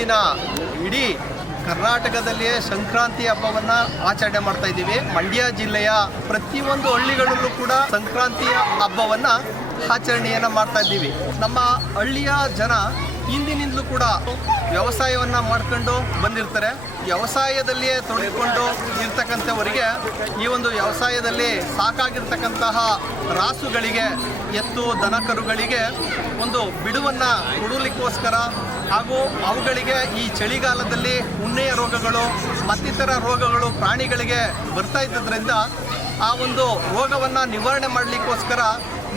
ದಿನ ಇಡೀ ಕರ್ನಾಟಕದಲ್ಲಿಯೇ ಸಂಕ್ರಾಂತಿ ಹಬ್ಬವನ್ನು ಆಚರಣೆ ಮಾಡ್ತಾ ಇದ್ದೀವಿ. ಮಂಡ್ಯ ಜಿಲ್ಲೆಯ ಪ್ರತಿಯೊಂದು ಹಳ್ಳಿಗಳಲ್ಲೂ ಕೂಡ ಸಂಕ್ರಾಂತಿಯ ಹಬ್ಬವನ್ನು ಆಚರಣೆಯನ್ನು ಮಾಡ್ತಾ ಇದ್ದೀವಿ. ನಮ್ಮ ಹಳ್ಳಿಯ ಜನ ಹಿಂದಿನಿಂದಲೂ ಕೂಡ ವ್ಯವಸಾಯವನ್ನು ಮಾಡ್ಕೊಂಡು ಬಂದಿರ್ತಾರೆ. ವ್ಯವಸಾಯದಲ್ಲಿಯೇ ತೊಡಗಿಕೊಂಡು ಇರ್ತಕ್ಕಂಥವರಿಗೆ ಈ ಒಂದು ವ್ಯವಸಾಯದಲ್ಲಿ ಸಾಕಾಗಿರ್ತಕ್ಕಂತಹ ರಾಸುಗಳಿಗೆ, ಎತ್ತು ದನ ಕರುಗಳಿಗೆ ಒಂದು ಬಿಡುವನ್ನು ಕೊಡಲಿಕ್ಕೋಸ್ಕರ ಹಾಗೂ ಅವುಗಳಿಗೆ ಈ ಚಳಿಗಾಲದಲ್ಲಿ ಉಣ್ಣೆಯ ರೋಗಗಳು ಮತ್ತಿತರ ರೋಗಗಳು ಪ್ರಾಣಿಗಳಿಗೆ ಬರ್ತಾ ಇದ್ದರಿಂದ ಆ ಒಂದು ರೋಗವನ್ನು ನಿವಾರಣೆ ಮಾಡಲಿಕ್ಕೋಸ್ಕರ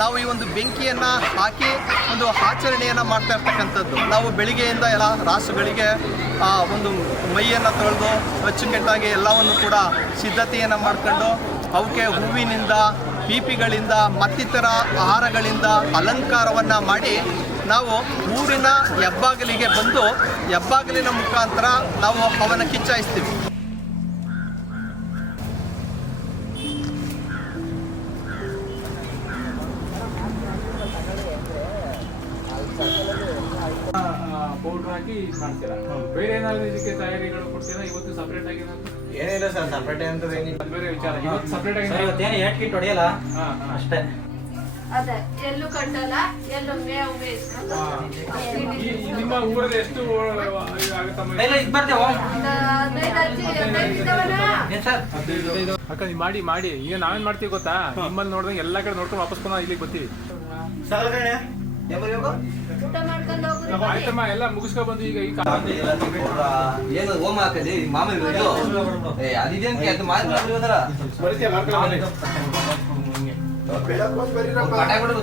ನಾವು ಈ ಒಂದು ಬೆಂಕಿಯನ್ನು ಹಾಕಿ ಒಂದು ಆಚರಣೆಯನ್ನು ಮಾಡ್ತಾ ಇರ್ತಕ್ಕಂಥದ್ದು. ನಾವು ಬೆಳಿಗ್ಗೆಯಿಂದ ಎಲ್ಲ ರಾಸುಗಳಿಗೆ ಒಂದು ಮೈಯನ್ನು ತೊಳೆದು ಅಚ್ಚುಕಟ್ಟಾಗಿ ಎಲ್ಲವನ್ನು ಕೂಡ ಸಿದ್ಧತೆಯನ್ನು ಮಾಡ್ಕೊಂಡು ಅವಕ್ಕೆ ಹೂವಿನಿಂದ ಪೀಪಿಗಳಿಂದ ಮತ್ತಿತರ ಆಹಾರಗಳಿಂದ ಅಲಂಕಾರವನ್ನು ಮಾಡಿ ನಾವು ಊರಿನ ಹೆಬ್ಬಾಗಿಲಿಗೆ ಬಂದು ಹೆಬ್ಬಾಗಿಲಿನ ಮುಖಾಂತರ ನಾವು ಅವನ ಕಿಚ್ಚಾಯಿಸ್ತೀವಿ. ಪೌಡರ್ ಹಾಕಿ ಮಾಡ್ತೀರಾ? ಬೇರೆ ಏನಾದ್ರು ಇದಕ್ಕೆ ತಯಾರಿಗಳು ಕೊಡ್ತೀರಾ? ಇವತ್ತು ಸಪರೇಟ್ ಆಗಿ ಏನಿಲ್ಲ ಸರ್, ಸಪರೇಟ್ ಅಂತ ಬೇರೆ ವಿಚಾರ. ಇವತ್ತು ಸಪರೇಟ್ ಆಗಿ ಇವತ್ತೇನು 8 ಕಿಟ್ ಹೊಡೆಯಲ್ಲ ಅಷ್ಟೇ. ಅದೇ ಎಲ್ಲೂ ಕಟ್ಟಲ್ಲ, ಎಲ್ಲೂ ಮೇವು ನಿಮ್ಮ ಊರಲ್ಲಿ ಎಷ್ಟು ಅಕ್ಕ ನೀವು ಮಾಡಿ ಮಾಡಿ ಈಗ ನಾವೇನ್ ಮಾಡ್ತೀವಿ ಗೊತ್ತಾ? ನಿಮ್ಮಲ್ಲಿ ನೋಡಿದಂಗೆ ಎಲ್ಲಾ ಕಡೆ ನೋಡ್ಕೊಂಡು ವಾಪಸ್ ಇಲ್ಲಿಗೆ ಬರ್ತೀವಿ. ಊಟ ಮಾಡ್ಕೊಂಡು ಹೋಗುದು. ಆಯ್ತಮ್ಮ, ಎಲ್ಲ ಮುಗಿಸ್ಕೊ ಬಂದು ಈಗ ಏನು ಹೋಮ ಹಾಕಲಿ ಮಾಮೂಲಿ ಅದಿದೇನು ಅದು ಮಾತ್ರ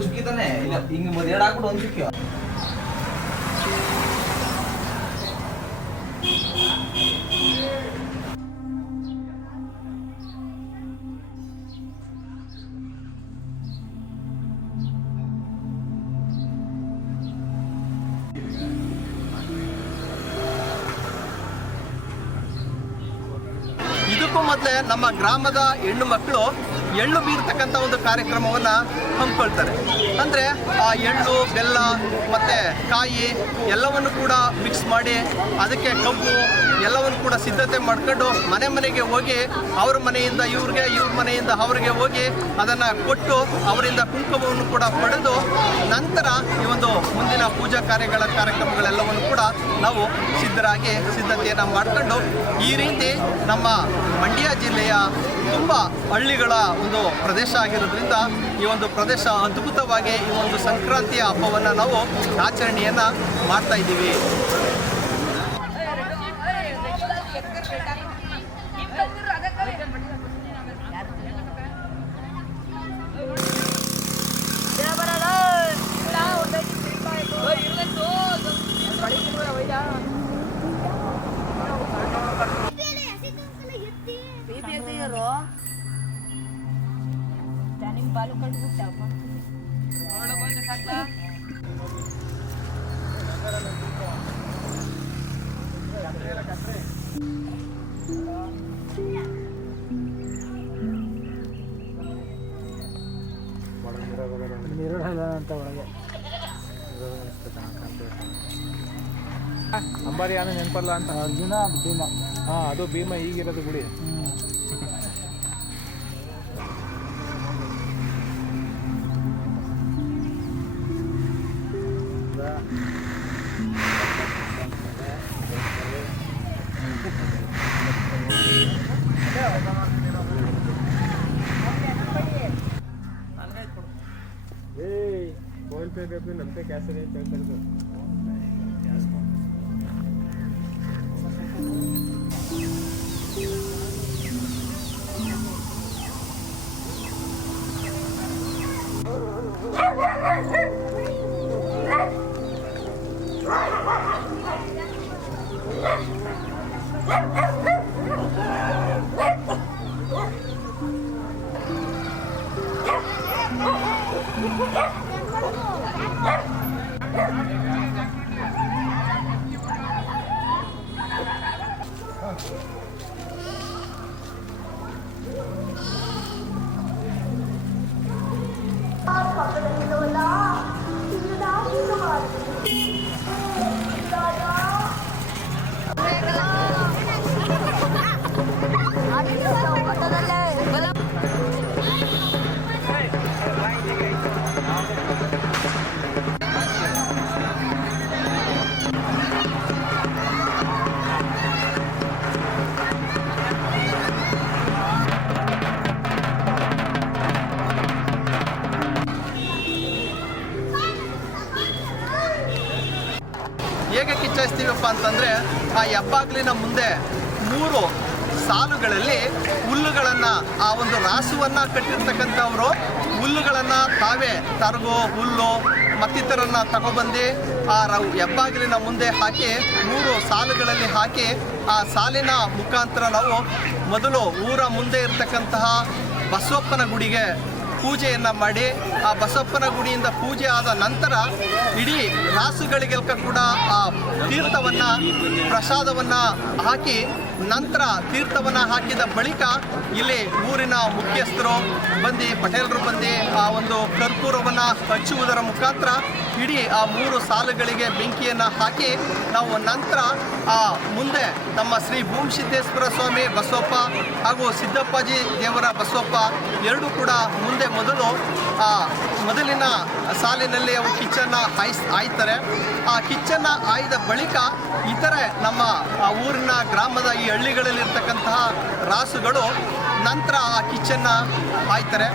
ಚುಕ್ಕಿ ತಾನೆ ಹಿಂಗ 2 ಹಾಕ್ಬಿಟ್ಟು ಒಂದು ಚುಕ್ಕಿ. ಇದಕ್ಕೂ ಮೊದಲೇ ನಮ್ಮ ಗ್ರಾಮದ ಹೆಣ್ಣು ಮಕ್ಕಳು ಎಳ್ಳು ಬೀರ್ತಕ್ಕಂಥ ಒಂದು ಕಾರ್ಯಕ್ರಮವನ್ನು ಹಮ್ಮಿಕೊಳ್ತಾರೆ. ಅಂದರೆ ಆ ಎಳ್ಳು, ಬೆಲ್ಲ ಮತ್ತು ಕಾಯಿ ಎಲ್ಲವನ್ನು ಕೂಡ ಮಿಕ್ಸ್ ಮಾಡಿ ಅದಕ್ಕೆ ಕಬ್ಬು ಎಲ್ಲವನ್ನು ಕೂಡ ಸಿದ್ಧತೆ ಮಾಡ್ಕೊಂಡು ಮನೆ ಮನೆಗೆ ಹೋಗಿ ಅವ್ರ ಮನೆಯಿಂದ ಇವ್ರಿಗೆ, ಇವ್ರ ಮನೆಯಿಂದ ಅವ್ರಿಗೆ ಹೋಗಿ ಅದನ್ನು ಕೊಟ್ಟು ಅವರಿಂದ ಕುಂಕುಮವನ್ನು ಕೂಡ ಪಡೆದು ನಂತರ ಈ ಒಂದು ಮುಂದಿನ ಪೂಜಾ ಕಾರ್ಯಕ್ರಮಗಳೆಲ್ಲವನ್ನು ಕೂಡ ನಾವು ಸಿದ್ಧತೆಯನ್ನು ಮಾಡಿಕೊಂಡು ಈ ರೀತಿ ನಮ್ಮ ಮಂಡ್ಯ ಜಿಲ್ಲೆಯ ತುಂಬ ಹಳ್ಳಿಗಳ ಒಂದು ಪ್ರದೇಶ ಆಗಿರೋದ್ರಿಂದ ಈ ಒಂದು ಪ್ರದೇಶ ಅದ್ಭುತವಾಗಿ ಈ ಒಂದು ಸಂಕ್ರಾಂತಿಯ ಹಬ್ಬವನ್ನು ನಾವು ಆಚರಣೆಯನ್ನು ಮಾಡ್ತಾ ಇದ್ದೀವಿ. ಬಾಲು ಕಟ್ಬಿಟ್ಟ ಅಂತ ಒಳಗೆ ಅಂಬಾರಿ ಆನೆ ನೆನಪಲ್ಲ ಅಂತ. ಅರ್ಜುನ ಭೀಮ. ಅದು ಭೀಮ ಈಗಿರೋದು ಗುಡಿ. फोन पे भी अपने नंबर कैसे रेट कर दो. ಏನಪ್ಪ ಅಂತಂದರೆ ಆ ಹೆಬ್ಬಾಗಿಲಿನ ಮುಂದೆ 3 ಸಾಲುಗಳಲ್ಲಿ ಹುಲ್ಲುಗಳನ್ನು, ಆ ಒಂದು ರಾಸುವನ್ನು ಕಟ್ಟಿರ್ತಕ್ಕಂಥವರು ಹುಲ್ಲುಗಳನ್ನು ತಾವೇ ತರಗು, ಹುಲ್ಲು ಮತ್ತಿತರನ್ನ ತಗೊಬಂದು ಆ ಹೆಬ್ಬಾಗಿಲಿನ ಮುಂದೆ ಹಾಕಿ 3 ಸಾಲುಗಳಲ್ಲಿ ಹಾಕಿ ಆ ಸಾಲಿನ ಮುಖಾಂತರ ನಾವು ಮೊದಲು ಊರ ಮುಂದೆ ಇರತಕ್ಕಂತಹ ಬಸವಪ್ಪನ ಗುಡಿಗೆ ಪೂಜೆಯನ್ನು ಮಾಡಿ ಆ ಬಸವಪ್ಪನ ಗುಡಿಯಿಂದ ಪೂಜೆ ಆದ ನಂತರ ಇಡೀ ರಾಸುಗಳಿಗೆಲ್ಲ ಕೂಡ ಆ ತೀರ್ಥವನ್ನು, ಪ್ರಸಾದವನ್ನು ಹಾಕಿ ನಂತರ ತೀರ್ಥವನ್ನು ಹಾಕಿದ ಬಳಿಕ ಇಲ್ಲಿ ಊರಿನ ಮುಖ್ಯಸ್ಥರು ಬಂದು, ಪಟೇಲರು ಬಂದು ಆ ಒಂದು ಕರ್ಪೂರವನ್ನು ಹಚ್ಚುವುದರ ಮುಖಾಂತರ ಇಡೀ ಆ 3 ಸಾಲುಗಳಿಗೆ ಬೆಂಕಿಯನ್ನು ಹಾಕಿ ನಾವು ನಂತರ ಆ ಮುಂದೆ ನಮ್ಮ ಶ್ರೀ ಭೂಮಸಿದ್ದೇಶ್ವರ ಸ್ವಾಮಿ ಬಸವಪ್ಪ ಹಾಗೂ ಸಿದ್ದಪ್ಪಾಜಿ ದೇವರ ಬಸವಪ್ಪ ಎರಡೂ ಕೂಡ ಮುಂದೆ ಮೊದಲಿನ ಸಾಲಿನಲ್ಲಿ ಅವು ಕಿಚ್ಚನ್ನು ಹಾಯ್ತಾರೆ. ಆ ಕಿಚ್ಚನ್ನು ಹಾಯ್ದ ಬಳಿಕ ಇತರೆ ನಮ್ಮ ಆ ಊರಿನ ಗ್ರಾಮದ ಈ ಹಳ್ಳಿಗಳಲ್ಲಿರ್ತಕ್ಕಂತಹ ರಾಸುಗಳು ನಂತರ ಆ ಕಿಚ್ಚನ್ನು ಹಾಯ್ತಾರೆ.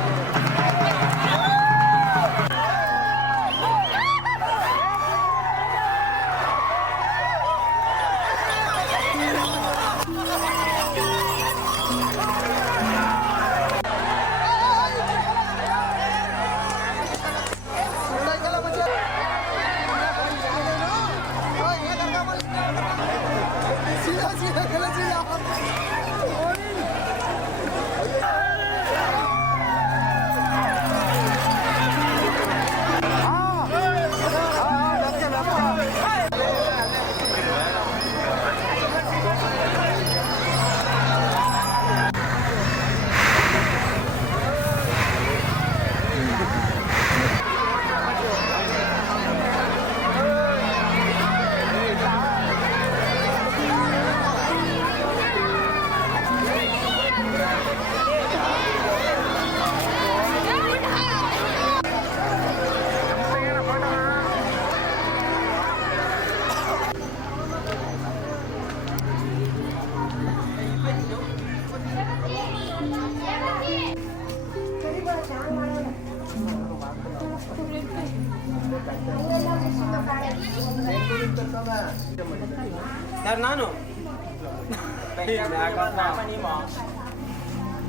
ಸರ್ ನಾನು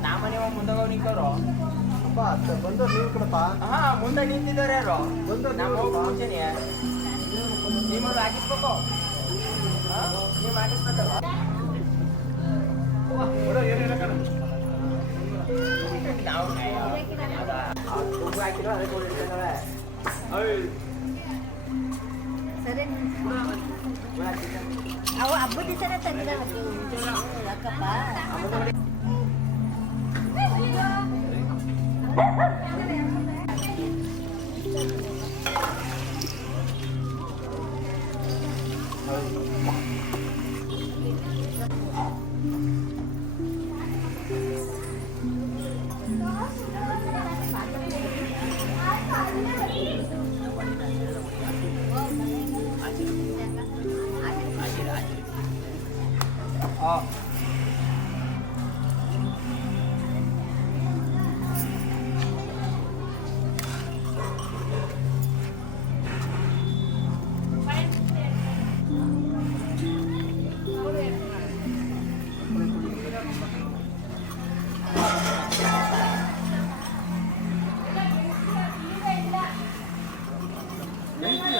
ನಾಮನಿವ ಮುಂದಾಗ ನಿಂತವ್ರು ಹಾ ಮುಂದೆ ನಿಂತಿದ್ದಾರೆ ಯಾರು ನಮ್ಮ ಮುಂಚೆನೆ ನೀವು ಹಾಕಿಸ್ಬೇಕು ನೀವು ಹಾಕಿಸ್ಬೇಕಲ್ಲ ನಾವು ಹಾಕಿರೋ ಅದಕ್ಕೆ ಕೊಡಿರ್ತಾರೆ ಅವು ಹಬ್ಬದ ದಿವಸನ ತಂದ ಯಾಕಪ್ಪ ಬೆಂಕಿ